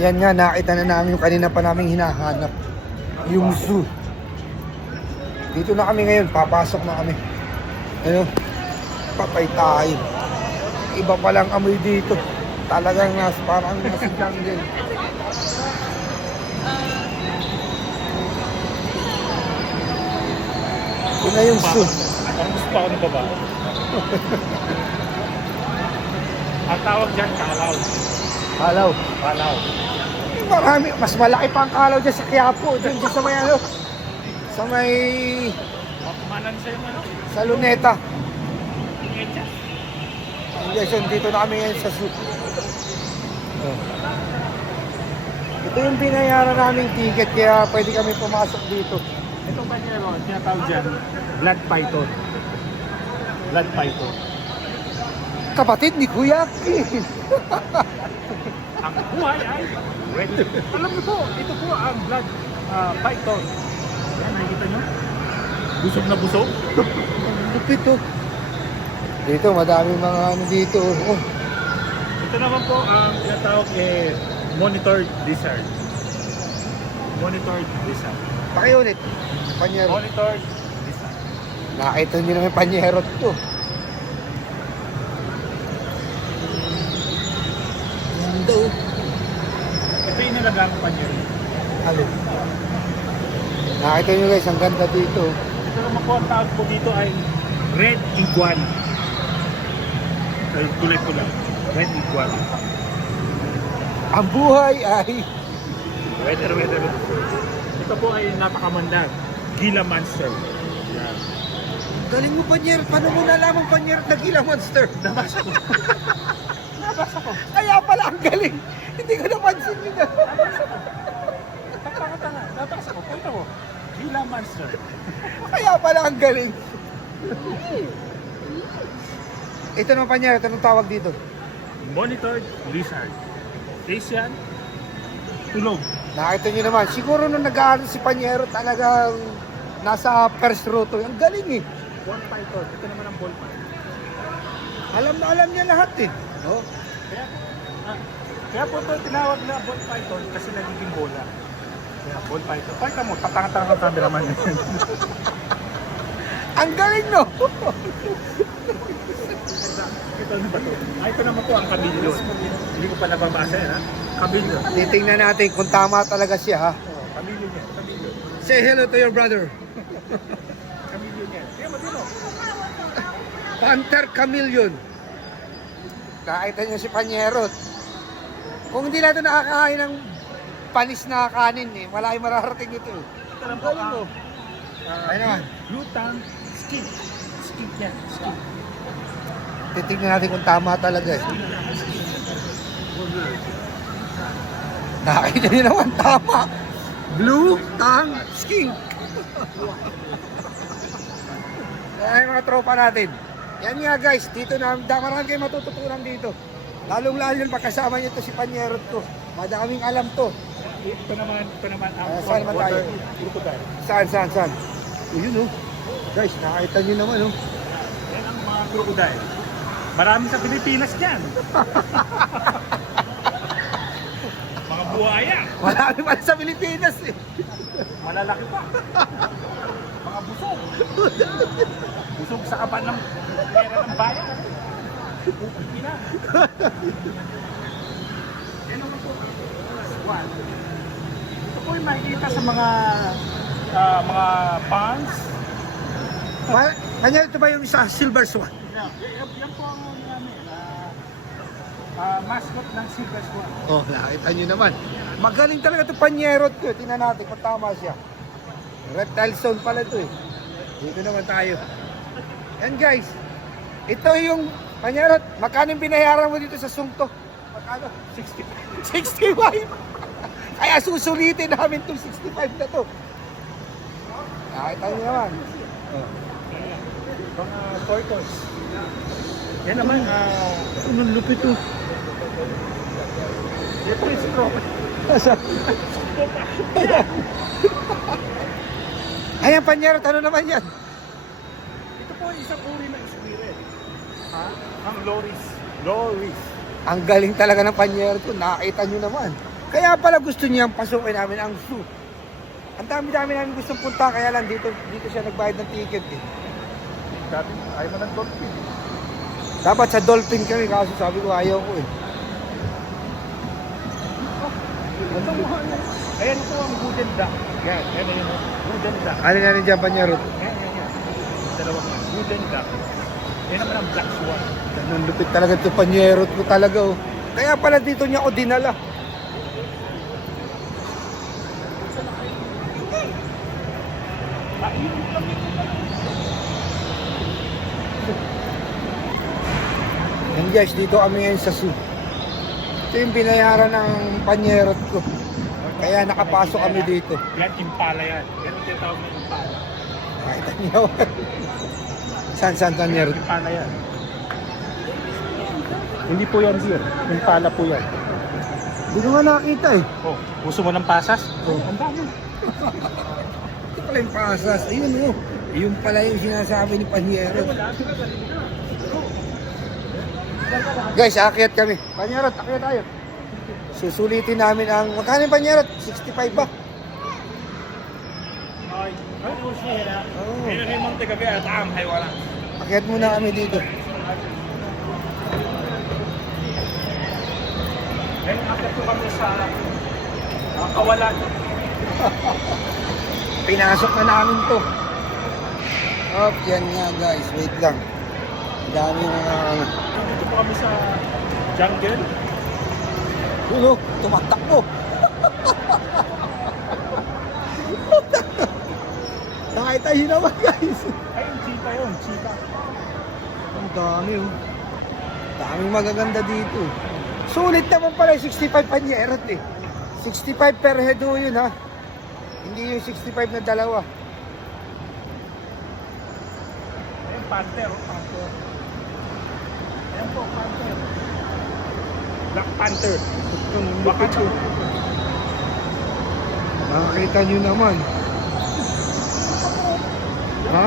Yan nga, nakita na namin yung kanina pa namin hinahanap. Yung zoo. Dito na kami ngayon, papasok na kami. Ano? Patay tayo. Iba palang amoy dito. Talagang parang nasa jungle. Yun na yung zoo. Ang gusto ako ng baba. Ang tawag dyan, kalaw. Halaw. Kalaw. Marami, mas malaki pa ang kalaw dyan sa Quiapo. Dyan sa may ano. Sa may... Makumanan sa yung ano? Sa Luneta. Ingedya. Yes, dito na kami ngayon sa zoo. Oh. Ito yung binayaran naming ticket kaya pwede kami pumasok dito. Itong kanyero, tinatawag dyan, blood python. Blood python. Kapatid ni Kuya Kim. Ang buhay ay red. Alam niyo po, ito po ang blood python. Yan, nakikita nyo? Busog na busog. Lupit to. Dito, madaming mga ano dito. Oh. Ito naman po ang tinatawag monitored lizard. Monitored lizard. Pakiulit. Panyero. Monitored lizard. Nakita nyo naman panyerot to. Ganda oh. Ito yung nalagang panyo. Alin? Nakita nyo guys, ang ganda dito. Ito naman po ang tawag po dito ay red iguana. Tulad ko lang. Red iguana. Ang buhay ay... Weather. Ito po ay napakamandag. Gila monster. Yan. Galing mo panyerot. Paano mo nalaman panyerot na Gila Monster? Nabasa ko. Kaya pala ang galing. Hindi ko napansin yun. Tanga. Nabasa ko. Punta mo. Gila monster. Kaya pala ang galing. Ito naman panyerot. Anong tawag dito? Monitored lizard. Asian. Tulog. Nakita nyo naman. Siguro nung nag-aaral si Panyero talagang nasa first roto. Ang galing eh. Ball python. Ito naman ang ball python. Alam na alam niya lahat eh. No? Kaya po ito tinawag na ball python kasi nagiging bola. Kaya ball python. Pakita mo, tatanga-tanga ng cameraman. Ang galing no? Ito ano ba ito? Ito naman po ang kabilyon. Hindi ko pa nababasa yan ha. Kabilyon. Titingnan natin kung tama talaga siya ha. Kabilyon yan. Kabilyon. Say hello to your brother. Kabilyon yan. Kaya mo dito. Panther Chameleon. Nakita niyo si Panyerot. Kung hindi natin nakakain ng panis na kanin eh, wala yung mararating ito eh. Ito naman po ang Ayun naman. blue tongue skink. Skink yan. Skink. Titingnan natin kung tama talaga eh. Nakita niyo naman tama. Blue tongue skink. Ay mga tropa natin. Yan nga guys, dito na marami kayong matututunan dito. Lalong-lalo yung pagkasama niyo to si Panyerot ko. Madaming alam to. Ito naman ang saan naman tayo? crocodile. Saan? Yun oh. Guys, nakita niyo naman oh. Yan ang mga crocodile. Marami sa Pilipinas dyan. Mga buhaya. Marami pa sa Pilipinas eh. Malalaki pa. Mga busog. Busog sa kaban ng pera ng bayan. Ina. Yan naman po. Swan. Ito po yung makikita sa mga ponds. Panyerot, ito ba yung isa silver swan? Yan po ang mascot ng Silver Swan. Oh, nakita nyo naman. Magaling talaga ito Panyerot ko. Tingnan natin kung tama siya. Reptile zone pala ito eh. Dito naman tayo. Yan guys. Ito yung Panyerot. Magkano binayaran mo dito sa sungto? Magkano? 65. Kaya susulitin namin itong 65 na to. Nakita nyo naman. Oh. Mga tortoise. Yan naman, Anong lupit to? ito yung stroke. Ayan Panyerot, ano naman yan? Ito po isang uri ng squirrel. Ha? Ang loris. Loris. Ang galing talaga ng Panyerot ko. Nakita nyo naman. Kaya pala gusto niyang pasukin namin ang zoo. Ang dami-dami namin gustong punta, kaya lang dito siya nagbayad ng ticket eh. Dati, ayaw mo ng dolphin. Dapat sa dolphin kami, kasi sabi ko ayaw ko eh. Ayan ito ang wooden duck. Yan, yan yun. Wooden duck. Ano na rin dyan, Panyarot? Yan. Dalawang wooden duck. Yan naman ang black swan. Ang lupit talaga ito, Panyarot ko talaga oh. Kaya pala dito niya ako dinala. Yan guys, dito kami ngayon sa zoo. Ito yung binayaran ng Panyerot ko. Kaya nakapasok kami dito. Yan, impala yan. Yan ang tinatawag na impala. Nakita niyo. Saan Panyerot? Impala yan. Hindi po yan deer. Impala po yan. Hindi ko nga nakita eh. Oh, gusto mo ng pasas? Oh. Ang dami. Ito pala yung pasas. Ayun oh. Ayun pala yung sinasabi ni Panyerot. Guys, akyat kami. Panyerot, akyat tayo. Susulitin namin ang... Magkano yung Panyerot? 65 ba? Ay, ano siya? Oo. Pero rin mong tagabi at hay wala. Akyat muna kami dito. Ngayon, akit ko kami sa kawalan. Pinasok na namin to. Oh, yan nga guys. Wait lang. Dami mga... Dito po kami sa jungle. Ulo, tumatakbo. Nakita nyo naman guys. Ayun, cheetah yun, cheetah. Ang dami oh. Daming magaganda dito. Sulit naman pala yung 65 Panyerot eh. 65 per head ho yun ha. Hindi yung 65 na dalawa. Ayun, panther, oh, panther. Ayan po, panther. Black panther. Baka Ito. Makakita nyo naman. Ha?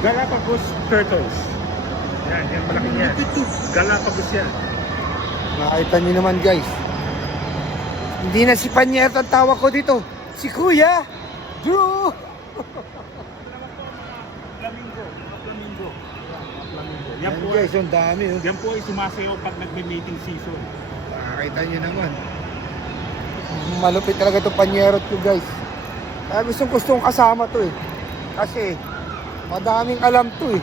Galapagos turtles. Yan malaki yan. Ito. Galapagos yan. Makakita nyo naman guys. Hindi na si Panyerot ang tawag ko dito. Si Kuya Drew. Flamingo. Flamingo. Yan Yan po, guys, ang dami oh. yan po ay sumasayaw pag nagme-mating season. Makakita nyo naman. Malupit talaga itong Panyerot ko guys. Kaya gusto kong kasama to eh. Kasi madaming alam to eh.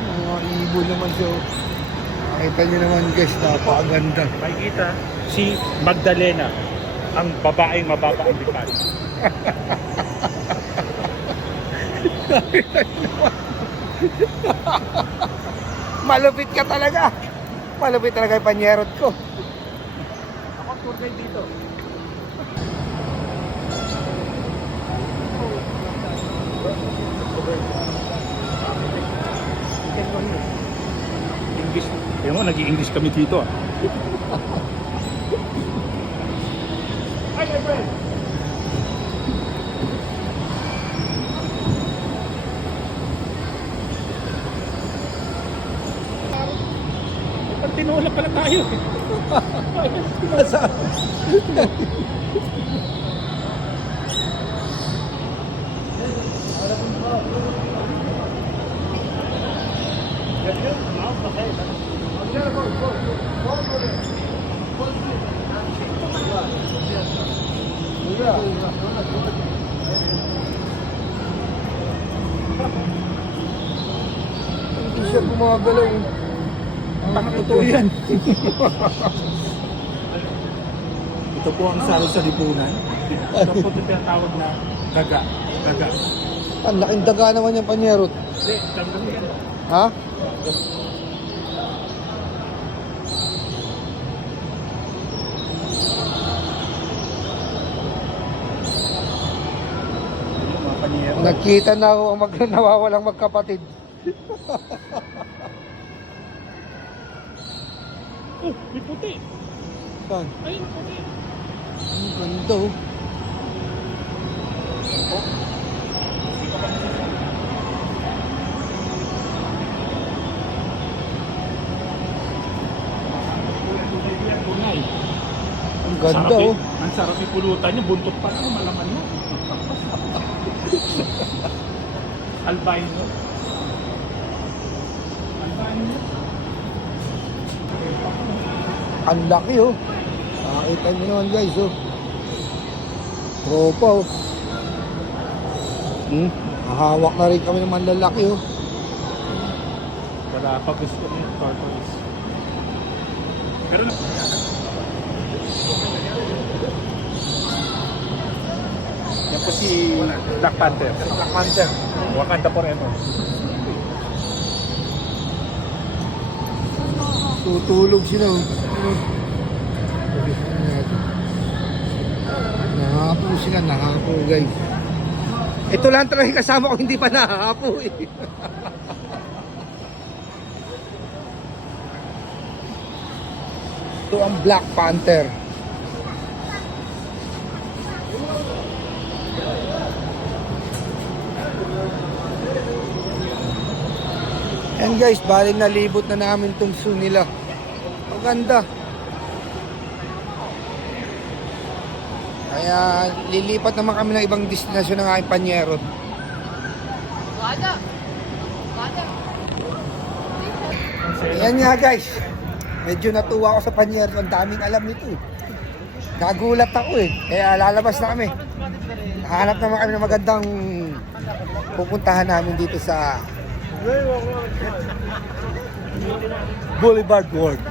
Mga ibon naman siya. Makita nyo naman guys, napakaganda. Makikita si Magdalena, ang babaeng mababa ang lipan. Malupit ka talaga. Malupit talaga yung Panyerot ko. Ako tour guide dito. English. Kaya mo, nag-i-English kami dito ah. Hi, my friend! Tinola pala tayo. Hindi siya gumagalaw. Baka totoo yan. Ito po ang saro sa lipunan. Ito po ito tinatawag na daga. Daga. Ang laking daga naman yung Panyerot. Hindi, tanggap yan. Ha? Mga paniyero. Nakita na ako ang nawawalang magkapatid. Oh, may puti. Saan? Ayun, puti. Ang ganda oh. Ganda, sarap, oh. Ang sarap ipulutan niya, buntot pa lang, malaman mo. Albino. Albino. Ang laki, oh. Nakakita nyo naman, guys, oh. Tropa, oh. Hahawak na rin kami ng manlalaki, oh. Wala pa gusto niya, tortoise. Pero yan po si Black Panther. Black Panther. Wakanda Forever. Tutulog sila, oh. Nahapo sila, nahapo, guys. Ito lang talaga yung kasama ko, hindi pa nahapo, eh. Ito ang Black Panther. And guys, bali nalibot na namin tong zoo nila. Maganda. Kaya lilipat naman kami ng ibang destinasyon ng aking panyero. Ayan nga guys. Medyo natuwa ako sa panyero. Ang daming alam nito, eh. Nagulat ako, eh. Kaya lalabas na kami. Hanap naman kami ng magandang pupuntahan namin dito sa Boulevard World.